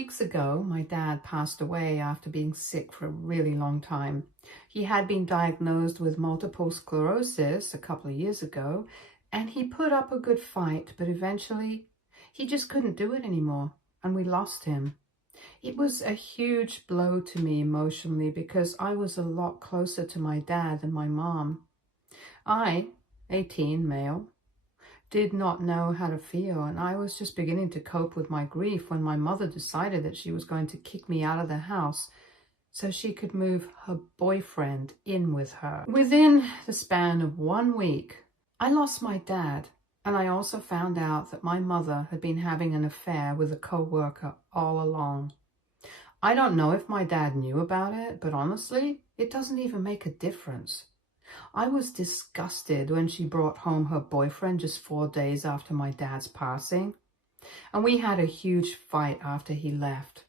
weeks ago, my dad passed away after being sick for a really long time. He had been diagnosed with multiple sclerosis a couple of years ago, and he put up a good fight, but eventually he just couldn't do it anymore, and we lost him. It was a huge blow to me emotionally because I was a lot closer to my dad than my mom. I, 18, male, did not know how to feel, and I was just beginning to cope with my grief when my mother decided that she was going to kick me out of the house so she could move her boyfriend in with her. Within the span of 1 week, I lost my dad, and I also found out that my mother had been having an affair with a co-worker all along. I don't know if my dad knew about it, but honestly, it doesn't even make a difference. I was disgusted when she brought home her boyfriend just 4 days after my dad's passing, and we had a huge fight after he left.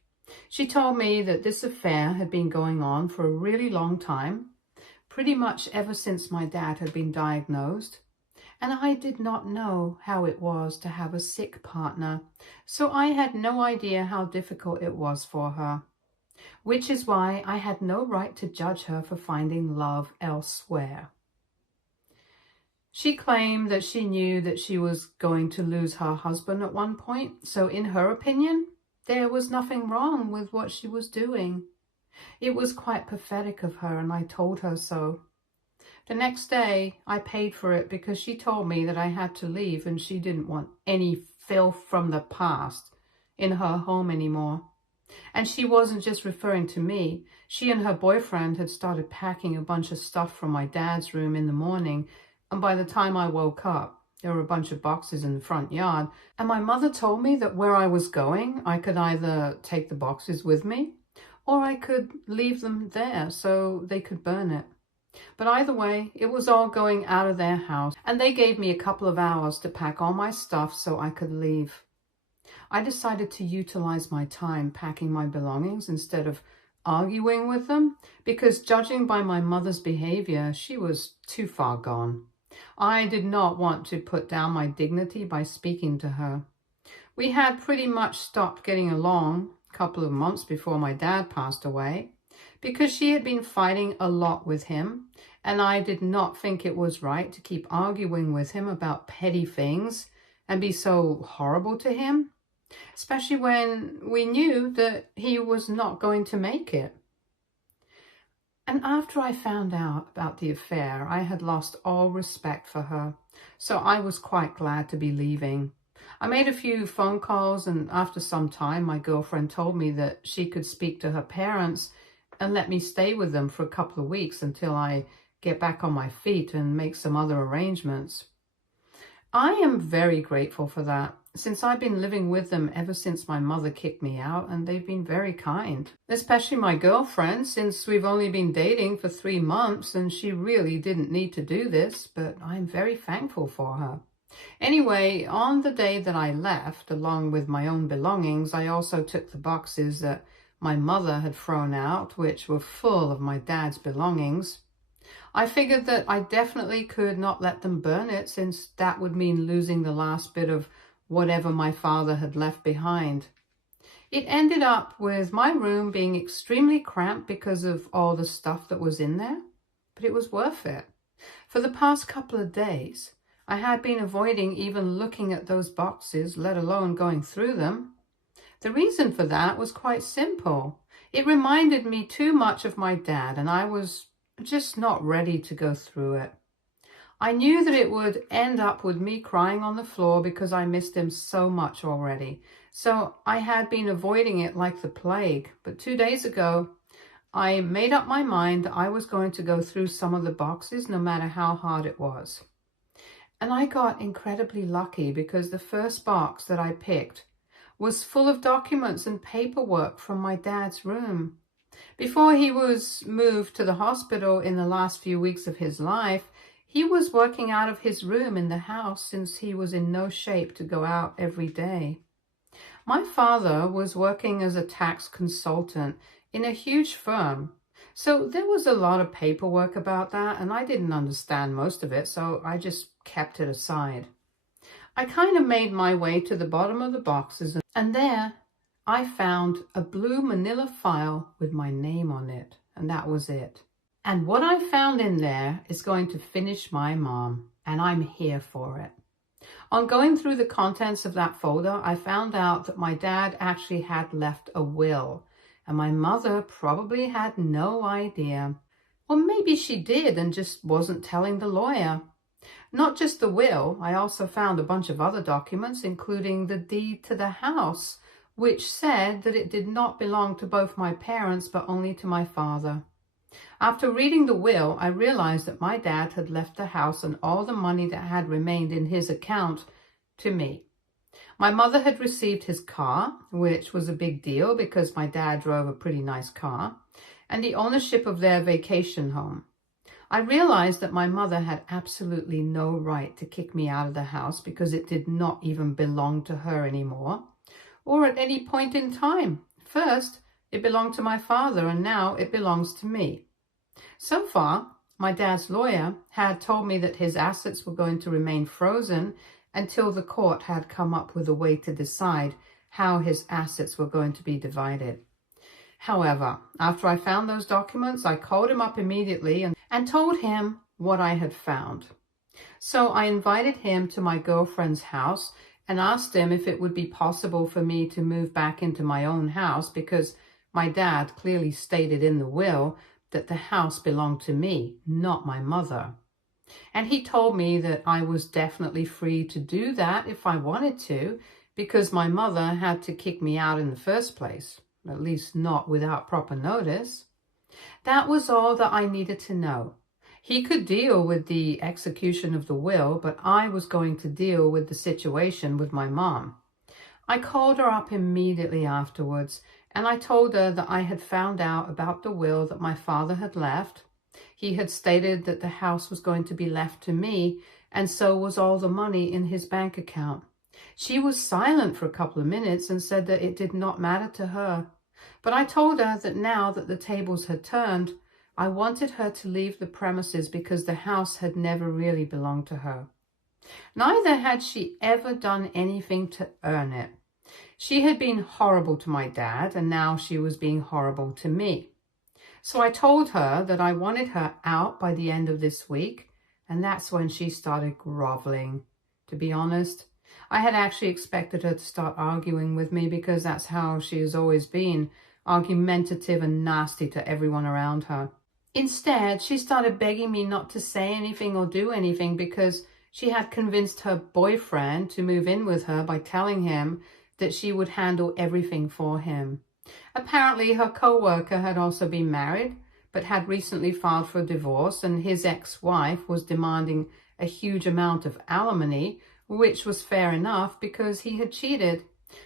She told me that this affair had been going on for a really long time, pretty much ever since my dad had been diagnosed, and I did not know how it was to have a sick partner, so I had no idea how difficult it was for her. Which is why I had no right to judge her for finding love elsewhere. She claimed that she knew that she was going to lose her husband at one point, so in her opinion, there was nothing wrong with what she was doing. It was quite pathetic of her, and I told her so. The next day, I paid for it because she told me that I had to leave and she didn't want any filth from the past in her home anymore. And she wasn't just referring to me. She and her boyfriend had started packing a bunch of stuff from my dad's room in the morning, and by the time I woke up, there were a bunch of boxes in the front yard, and my mother told me that where I was going, I could either take the boxes with me, or I could leave them there so they could burn it. But either way, it was all going out of their house, and they gave me a couple of hours to pack all my stuff so I could leave. I decided to utilize my time packing my belongings instead of arguing with them, because judging by my mother's behavior, she was too far gone. I did not want to put down my dignity by speaking to her. We had pretty much stopped getting along a couple of months before my dad passed away, because she had been fighting a lot with him, and I did not think it was right to keep arguing with him about petty things and be so horrible to him, especially when we knew that he was not going to make it. And after I found out about the affair, I had lost all respect for her, so I was quite glad to be leaving. I made a few phone calls, and after some time, my girlfriend told me that she could speak to her parents and let me stay with them for a couple of weeks until I get back on my feet and make some other arrangements. I am very grateful for that, since I've been living with them ever since my mother kicked me out, and they've been very kind. Especially my girlfriend, since we've only been dating for 3 months and she really didn't need to do this, but I'm very thankful for her. Anyway, on the day that I left, along with my own belongings, I also took the boxes that my mother had thrown out, which were full of my dad's belongings. I figured that I definitely could not let them burn it, since that would mean losing the last bit of whatever my father had left behind. It ended up with my room being extremely cramped because of all the stuff that was in there, but it was worth it. For the past couple of days, I had been avoiding even looking at those boxes, let alone going through them. The reason for that was quite simple. It reminded me too much of my dad, and I was just not ready to go through it. I knew that it would end up with me crying on the floor because I missed him so much already. So I had been avoiding it like the plague. But 2 days ago, I made up my mind that I was going to go through some of the boxes no matter how hard it was. And I got incredibly lucky because the first box that I picked was full of documents and paperwork from my dad's room. Before he was moved to the hospital in the last few weeks of his life, he was working out of his room in the house since he was in no shape to go out every day. My father was working as a tax consultant in a huge firm, so there was a lot of paperwork about that, and I didn't understand most of it, so I just kept it aside. I kind of made my way to the bottom of the boxes, and there I found a blue manila file with my name on it, and that was it. And what I found in there is going to finish my mom, and I'm here for it. On going through the contents of that folder, I found out that my dad actually had left a will, and my mother probably had no idea. Or maybe she did and just wasn't telling the lawyer. Not just the will, I also found a bunch of other documents, including the deed to the house, which said that it did not belong to both my parents, but only to my father. After reading the will, I realized that my dad had left the house and all the money that had remained in his account to me. My mother had received his car, which was a big deal because my dad drove a pretty nice car, and the ownership of their vacation home. I realized that my mother had absolutely no right to kick me out of the house because it did not even belong to her anymore, or at any point in time. First, it belonged to my father, and now it belongs to me. So far, my dad's lawyer had told me that his assets were going to remain frozen until the court had come up with a way to decide how his assets were going to be divided. However, after I found those documents, I called him up immediately and told him what I had found. So I invited him to my girlfriend's house and asked him if it would be possible for me to move back into my own house because my dad clearly stated in the will that the house belonged to me, not my mother. And he told me that I was definitely free to do that if I wanted to, because my mother had to kick me out in the first place. At least not without proper notice. That was all that I needed to know. He could deal with the execution of the will, but I was going to deal with the situation with my mom. I called her up immediately afterwards, and I told her that I had found out about the will that my father had left. He had stated that the house was going to be left to me, and so was all the money in his bank account. She was silent for a couple of minutes and said that it did not matter to her. But I told her that now that the tables had turned, I wanted her to leave the premises because the house had never really belonged to her. Neither had she ever done anything to earn it. She had been horrible to my dad, and now she was being horrible to me. So I told her that I wanted her out by the end of this week, and that's when she started groveling. To be honest, I had actually expected her to start arguing with me because that's how she has always been, argumentative and nasty to everyone around her. Instead, she started begging me not to say anything or do anything because she had convinced her boyfriend to move in with her by telling him that she would handle everything for him. Apparently, her co-worker had also been married, but had recently filed for a divorce, and his ex-wife was demanding a huge amount of alimony, which was fair enough because he had cheated.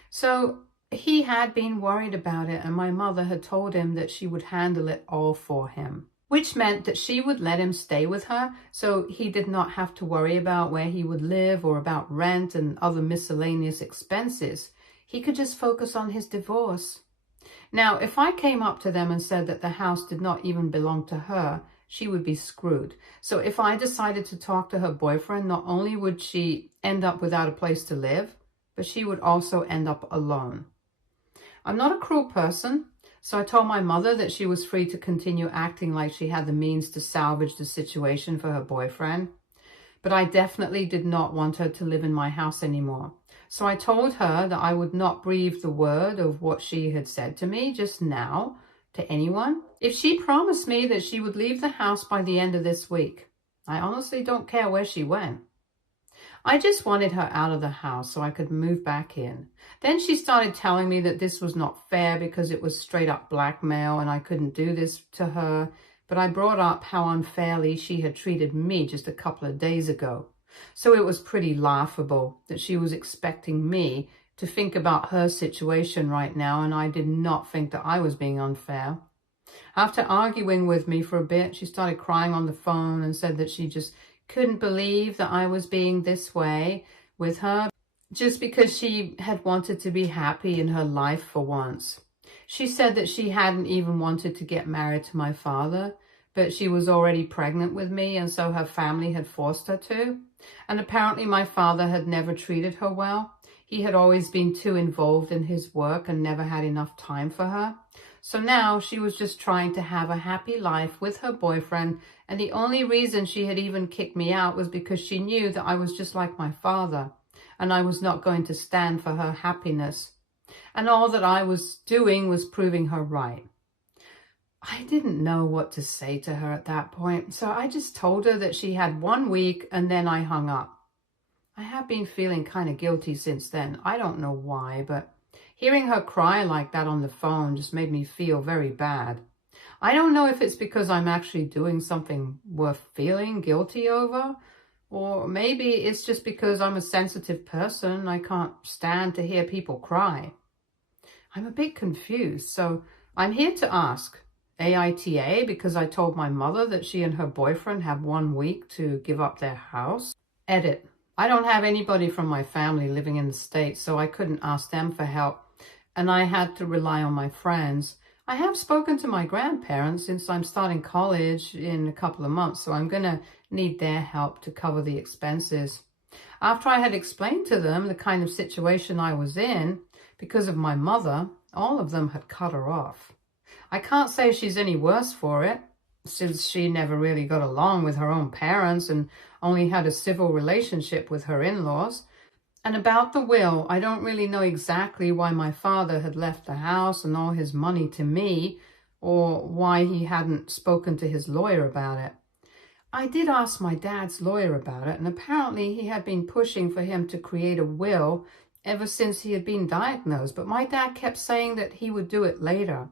So he had been worried about it, and my mother had told him that she would handle it all for him, which meant that she would let him stay with her so he did not have to worry about where he would live or about rent and other miscellaneous expenses. He could just focus on his divorce. Now, if I came up to them and said that the house did not even belong to her, she would be screwed. So if I decided to talk to her boyfriend, not only would she end up without a place to live, but she would also end up alone. I'm not a cruel person, so I told my mother that she was free to continue acting like she had the means to salvage the situation for her boyfriend. But I definitely did not want her to live in my house anymore. So I told her that I would not breathe the word of what she had said to me just now to anyone if she promised me that she would leave the house by the end of this week. I honestly don't care where she went. I just wanted her out of the house so I could move back in. Then she started telling me that this was not fair because it was straight up blackmail and I couldn't do this to her. But I brought up how unfairly she had treated me just a couple of days ago. So it was pretty laughable that she was expecting me to think about her situation right now, and I did not think that I was being unfair. After arguing with me for a bit, she started crying on the phone and said that she just couldn't believe that I was being this way with her just because she had wanted to be happy in her life for once. She said that she hadn't even wanted to get married to my father, but she was already pregnant with me, and so her family had forced her to. And apparently my father had never treated her well. He had always been too involved in his work and never had enough time for her. So now she was just trying to have a happy life with her boyfriend, and the only reason she had even kicked me out was because she knew that I was just like my father, and I was not going to stand for her happiness. And all that I was doing was proving her right. I didn't know what to say to her at that point, so I just told her that she had 1 week and then I hung up. I have been feeling kind of guilty since then. I don't know why, but hearing her cry like that on the phone just made me feel very bad. I don't know if it's because I'm actually doing something worth feeling guilty over, or maybe it's just because I'm a sensitive person. I can't stand to hear people cry. I'm a bit confused, so I'm here to ask. AITA because I told my mother that she and her boyfriend have 1 week to give up their house. Edit. I don't have anybody from my family living in the States, so I couldn't ask them for help, and I had to rely on my friends. I have spoken to my grandparents since I'm starting college in a couple of months, so I'm going to need their help to cover the expenses. After I had explained to them the kind of situation I was in, because of my mother, all of them had cut her off. I can't say she's any worse for it, since she never really got along with her own parents and only had a civil relationship with her in-laws. And about the will, I don't really know exactly why my father had left the house and all his money to me, or why he hadn't spoken to his lawyer about it. I did ask my dad's lawyer about it, and apparently he had been pushing for him to create a will ever since he had been diagnosed, but my dad kept saying that he would do it later.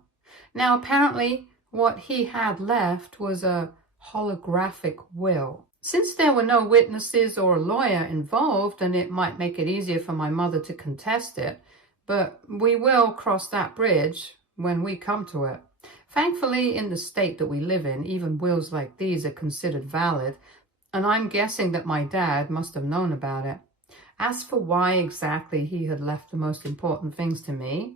Now, apparently, what he had left was a holographic will. Since there were no witnesses or a lawyer involved, and it might make it easier for my mother to contest it, but we will cross that bridge when we come to it. Thankfully, in the state that we live in, even wills like these are considered valid, and I'm guessing that my dad must have known about it. As for why exactly he had left the most important things to me,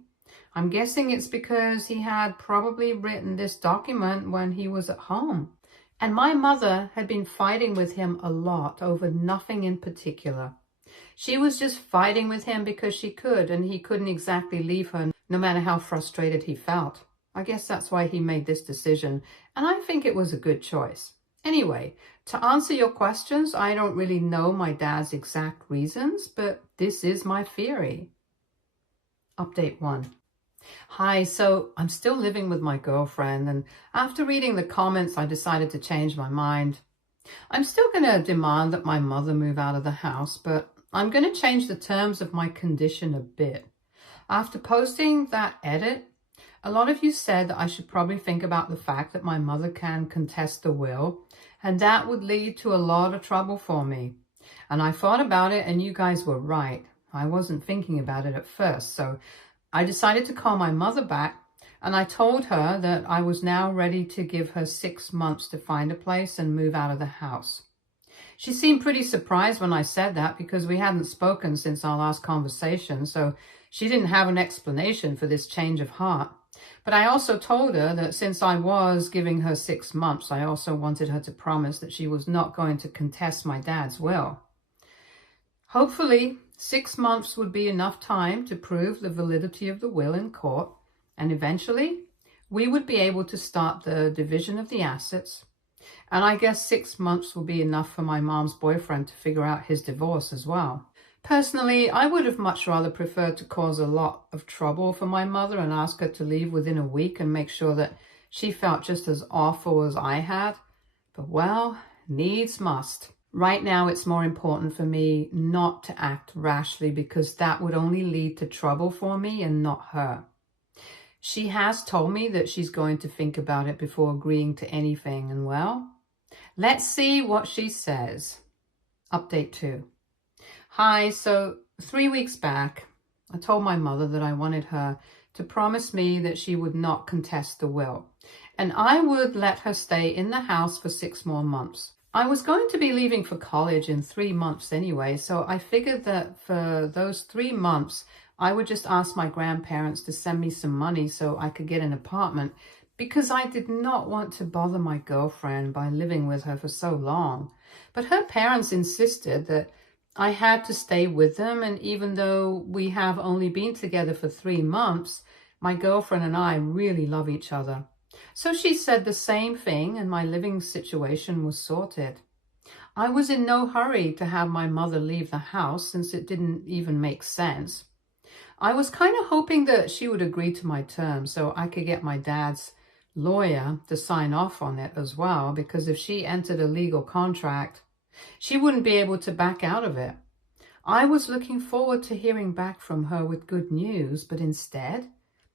I'm guessing it's because he had probably written this document when he was at home. And my mother had been fighting with him a lot over nothing in particular. She was just fighting with him because she could, and he couldn't exactly leave her no matter how frustrated he felt. I guess that's why he made this decision, and I think it was a good choice. Anyway, to answer your questions, I don't really know my dad's exact reasons, but this is my theory. Update 1. Hi, so I'm still living with my girlfriend, and after reading the comments, I decided to change my mind. I'm still going to demand that my mother move out of the house, but I'm going to change the terms of my condition a bit. After posting that edit, a lot of you said that I should probably think about the fact that my mother can contest the will, and that would lead to a lot of trouble for me. And I thought about it, and you guys were right. I wasn't thinking about it at first, so I decided to call my mother back, and I told her that I was now ready to give her 6 months to find a place and move out of the house. She seemed pretty surprised when I said that because we hadn't spoken since our last conversation, so she didn't have an explanation for this change of heart. But I also told her that since I was giving her 6 months, I also wanted her to promise that she was not going to contest my dad's will. Hopefully, 6 months would be enough time to prove the validity of the will in court, and eventually we would be able to start the division of the assets. And I guess 6 months will be enough for my mom's boyfriend to figure out his divorce as well. Personally, I would have much rather preferred to cause a lot of trouble for my mother and ask her to leave within a week and make sure that she felt just as awful as I had. But well, needs must. Right now, it's more important for me not to act rashly because that would only lead to trouble for me and not her. She has told me that she's going to think about it before agreeing to anything, and well, let's see what she says. Update 2. Hi, so 3 weeks back, I told my mother that I wanted her to promise me that she would not contest the will, and I would let her stay in the house for 6 more months. I was going to be leaving for college in 3 months anyway, so I figured that for those 3 months, I would just ask my grandparents to send me some money so I could get an apartment because I did not want to bother my girlfriend by living with her for so long. But her parents insisted that I had to stay with them, and even though we have only been together for 3 months, my girlfriend and I really love each other. So she said the same thing, and my living situation was sorted. I was in no hurry to have my mother leave the house since it didn't even make sense. I was kind of hoping that she would agree to my terms so I could get my dad's lawyer to sign off on it as well, because if she entered a legal contract, she wouldn't be able to back out of it. I was looking forward to hearing back from her with good news, but instead,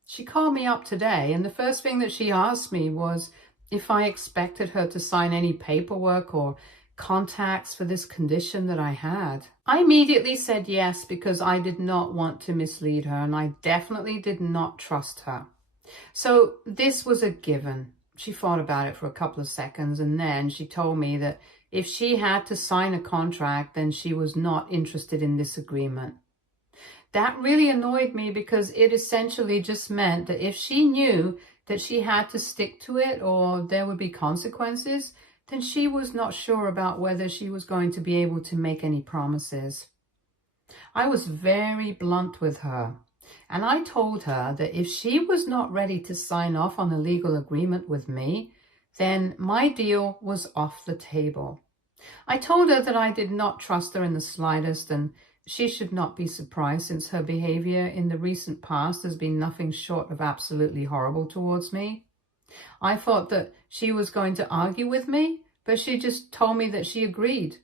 she called me up today, and the first thing that she asked me was if I expected her to sign any paperwork or contacts for this condition that I had. I immediately said yes, because I did not want to mislead her, and I definitely did not trust her. So this was a given. She thought about it for a couple of seconds, and then she told me that if she had to sign a contract, then she was not interested in this agreement. That really annoyed me, because it essentially just meant that if she knew that she had to stick to it or there would be consequences, then she was not sure about whether she was going to be able to make any promises. I was very blunt with her, and I told her that if she was not ready to sign off on a legal agreement with me, then my deal was off the table. I told her that I did not trust her in the slightest, and she should not be surprised, since her behavior in the recent past has been nothing short of absolutely horrible towards me. I thought that she was going to argue with me, but she just told me that she agreed.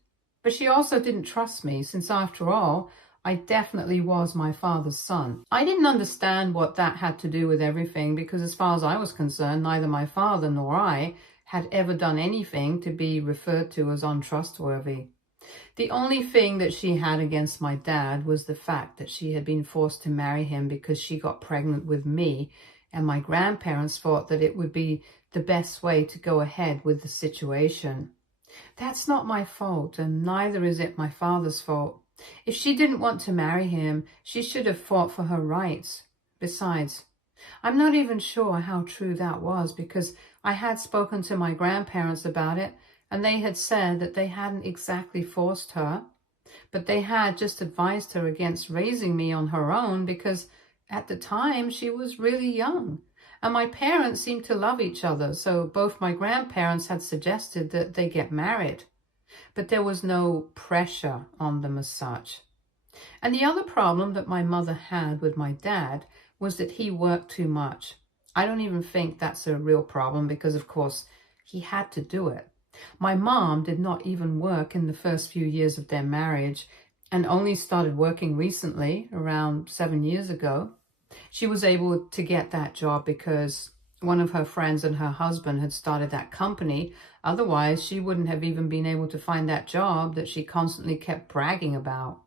But she also didn't trust me, since after all, I definitely was my father's son. I didn't understand what that had to do with everything, because as far as I was concerned, neither my father nor I had ever done anything to be referred to as untrustworthy. The only thing that she had against my dad was the fact that she had been forced to marry him because she got pregnant with me, and my grandparents thought that it would be the best way to go ahead with the situation. That's not my fault, and neither is it my father's fault. If she didn't want to marry him, she should have fought for her rights. Besides, I'm not even sure how true that was, because I had spoken to my grandparents about it, and they had said that they hadn't exactly forced her, but they had just advised her against raising me on her own, because at the time she was really young. And my parents seemed to love each other, so both my grandparents had suggested that they get married. But there was no pressure on them as such. And the other problem that my mother had with my dad was that he worked too much. I don't even think that's a real problem, because of course he had to do it. My mom did not even work in the first few years of their marriage, and only started working recently, around 7 years ago. She was able to get that job because one of her friends and her husband had started that company. Otherwise, she wouldn't have even been able to find that job that she constantly kept bragging about.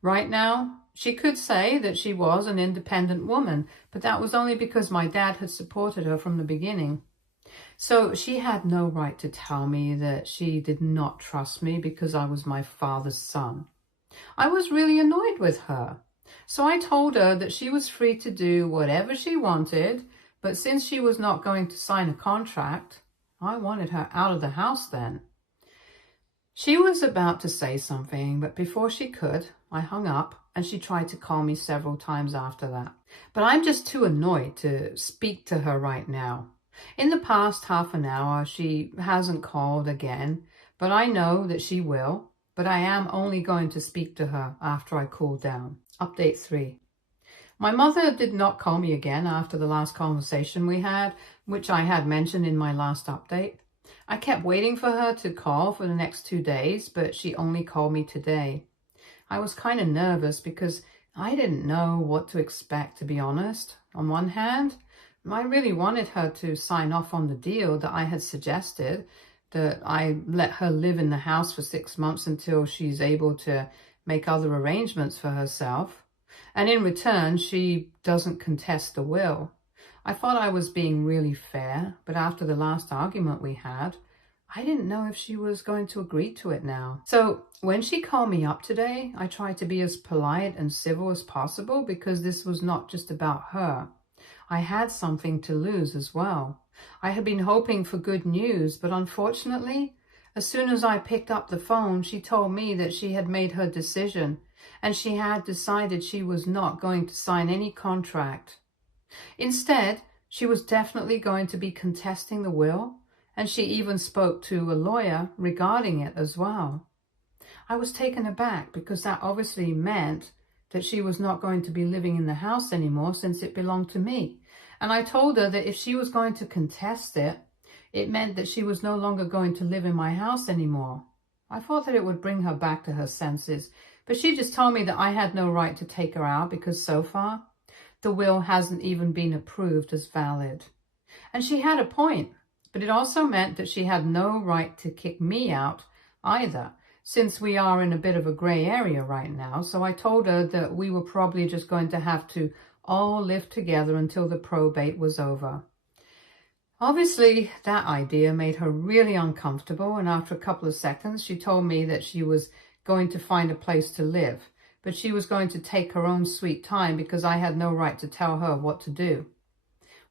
Right now, she could say that she was an independent woman, but that was only because my dad had supported her from the beginning. So she had no right to tell me that she did not trust me because I was my father's son. I was really annoyed with her. So I told her that she was free to do whatever she wanted, but since she was not going to sign a contract, I wanted her out of the house then. She was about to say something, but before she could, I hung up, and she tried to call me several times after that. But I'm just too annoyed to speak to her right now. In the past half an hour, she hasn't called again, but I know that she will. But I am only going to speak to her after I cool down. Update 3. My mother did not call me again after the last conversation we had, which I had mentioned in my last update. I kept waiting for her to call for the next 2 days, but she only called me today. I was kind of nervous because I didn't know what to expect, to be honest. On one hand, I really wanted her to sign off on the deal that I had suggested, that I let her live in the house for 6 months until she's able to make other arrangements for herself. And in return, she doesn't contest the will. I thought I was being really fair, but after the last argument we had, I didn't know if she was going to agree to it now. So when she called me up today, I tried to be as polite and civil as possible because this was not just about her. I had something to lose as well. I had been hoping for good news, but unfortunately, As soon as I picked up the phone, she told me that she had made her decision and she had decided she was not going to sign any contract. Instead, she was definitely going to be contesting the will, and she even spoke to a lawyer regarding it as well. I was taken aback because that obviously meant that she was not going to be living in the house anymore since it belonged to me. And I told her that if she was going to contest it, it meant that she was no longer going to live in my house anymore. I thought that it would bring her back to her senses, but she just told me that I had no right to take her out because so far, the will hasn't even been approved as valid. And she had a point, but it also meant that she had no right to kick me out either, since we are in a bit of a gray area right now. So I told her that we were probably just going to have to all live together until the probate was over. Obviously, that idea made her really uncomfortable, and after a couple of seconds, she told me that she was going to find a place to live, but she was going to take her own sweet time because I had no right to tell her what to do.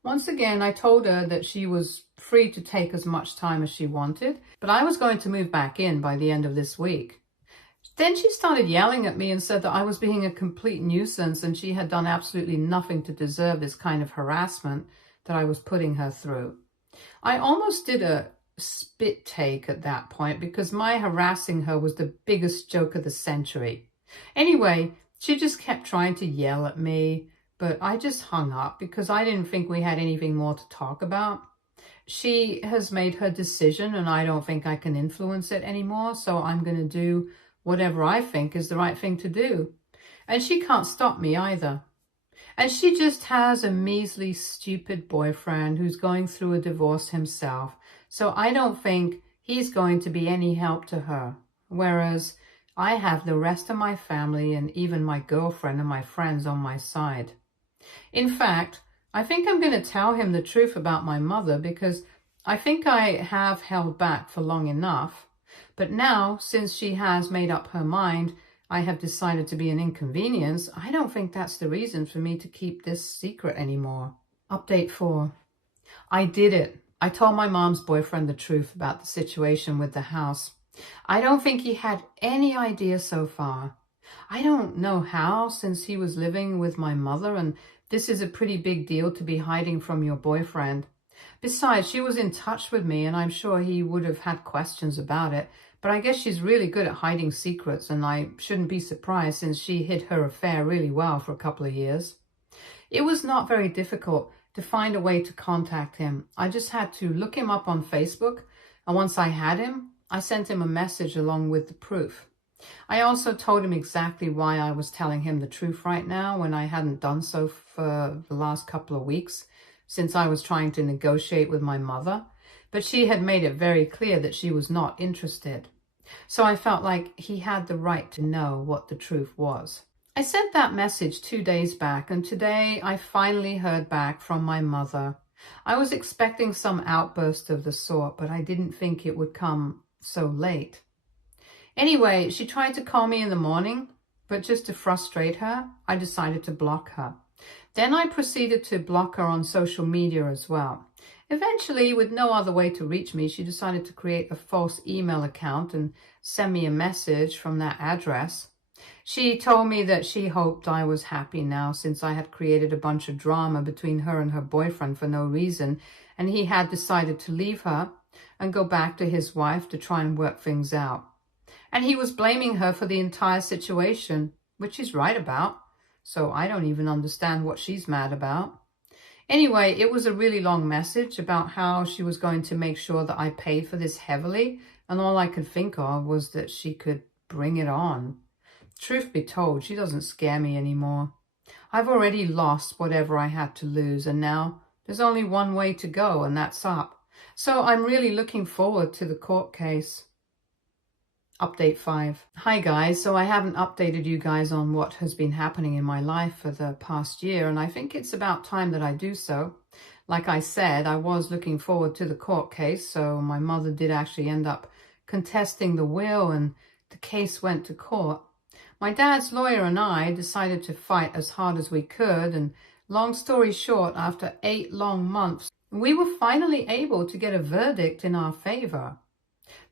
Once again, I told her that she was free to take as much time as she wanted, but I was going to move back in by the end of this week. Then she started yelling at me and said that I was being a complete nuisance and she had done absolutely nothing to deserve this kind of harassment that I was putting her through. I almost did a spit take at that point because my harassing her was the biggest joke of the century. Anyway, she just kept trying to yell at me, but I just hung up because I didn't think we had anything more to talk about. She has made her decision and I don't think I can influence it anymore, so I'm going to do whatever I think is the right thing to do. And she can't stop me either. And she just has a measly, stupid boyfriend who's going through a divorce himself. So I don't think he's going to be any help to her. Whereas I have the rest of my family and even my girlfriend and my friends on my side. In fact, I think I'm going to tell him the truth about my mother because I think I have held back for long enough. But now, since she has made up her mind, I have decided to be an inconvenience, I don't think that's the reason for me to keep this secret anymore. Update 4. I did it. I told my mom's boyfriend the truth about the situation with the house. I don't think he had any idea so far. I don't know how, since he was living with my mother, and this is a pretty big deal to be hiding from your boyfriend. Besides, she was in touch with me, and I'm sure he would have had questions about it. But I guess she's really good at hiding secrets, and I shouldn't be surprised since she hid her affair really well for a couple of years. It was not very difficult to find a way to contact him. I just had to look him up on Facebook, and once I had him, I sent him a message along with the proof. I also told him exactly why I was telling him the truth right now when I hadn't done so for the last couple of weeks, since I was trying to negotiate with my mother. But she had made it very clear that she was not interested. So I felt like he had the right to know what the truth was. I sent that message 2 days back, and today I finally heard back from my mother. I was expecting some outburst of the sort, but I didn't think it would come so late. Anyway, she tried to call me in the morning, but just to frustrate her, I decided to block her. Then I proceeded to block her on social media as well. Eventually, with no other way to reach me, she decided to create a false email account and send me a message from that address. She told me that she hoped I was happy now since I had created a bunch of drama between her and her boyfriend for no reason, and he had decided to leave her and go back to his wife to try and work things out. And he was blaming her for the entire situation, which he's right about, so I don't even understand what she's mad about. Anyway, it was a really long message about how she was going to make sure that I paid for this heavily, and all I could think of was that she could bring it on. Truth be told, she doesn't scare me anymore. I've already lost whatever I had to lose, and now there's only one way to go, and that's up. So I'm really looking forward to the court case. Update 5. Hi guys, so I haven't updated you guys on what has been happening in my life for the past year, and I think it's about time that I do so. Like I said, I was looking forward to the court case, so my mother did actually end up contesting the will and the case went to court. My dad's lawyer and I decided to fight as hard as we could, and long story short, after 8 long months, we were finally able to get a verdict in our favor.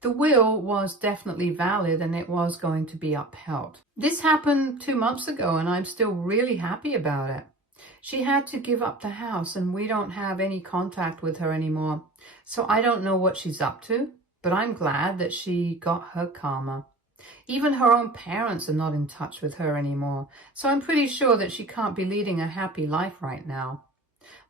The will was definitely valid and it was going to be upheld. This happened 2 months ago and I'm still really happy about it. She had to give up the house and we don't have any contact with her anymore. So I don't know what she's up to, but I'm glad that she got her karma. Even her own parents are not in touch with her anymore. So I'm pretty sure that she can't be leading a happy life right now.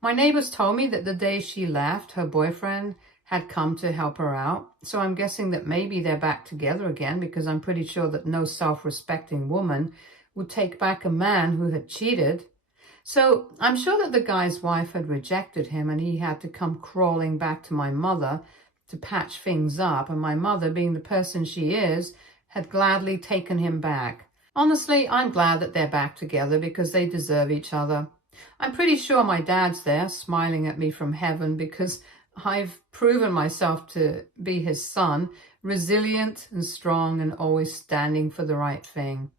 My neighbors told me that the day she left, her boyfriend had come to help her out. So I'm guessing that maybe they're back together again, because I'm pretty sure that no self-respecting woman would take back a man who had cheated. So I'm sure that the guy's wife had rejected him and he had to come crawling back to my mother to patch things up. And my mother, being the person she is, had gladly taken him back. Honestly, I'm glad that they're back together because they deserve each other. I'm pretty sure my dad's there smiling at me from heaven because I've proven myself to be his son, resilient and strong and always standing for the right thing.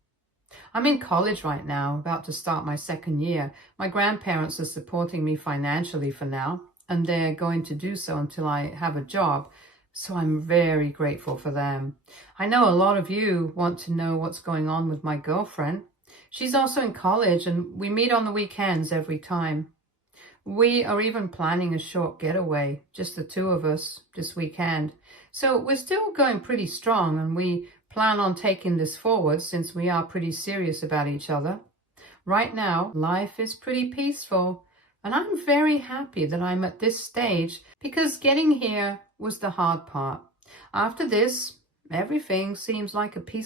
I'm in college right now, about to start my second year. My grandparents are supporting me financially for now, and they're going to do so until I have a job. So I'm very grateful for them. I know a lot of you want to know what's going on with my girlfriend. She's also in college and we meet on the weekends every time. We are even planning a short getaway, just the two of us, this weekend. So we're still going pretty strong and we plan on taking this forward since we are pretty serious about each other. Right now, life is pretty peaceful and I'm very happy that I'm at this stage because getting here was the hard part. After this, everything seems like a piece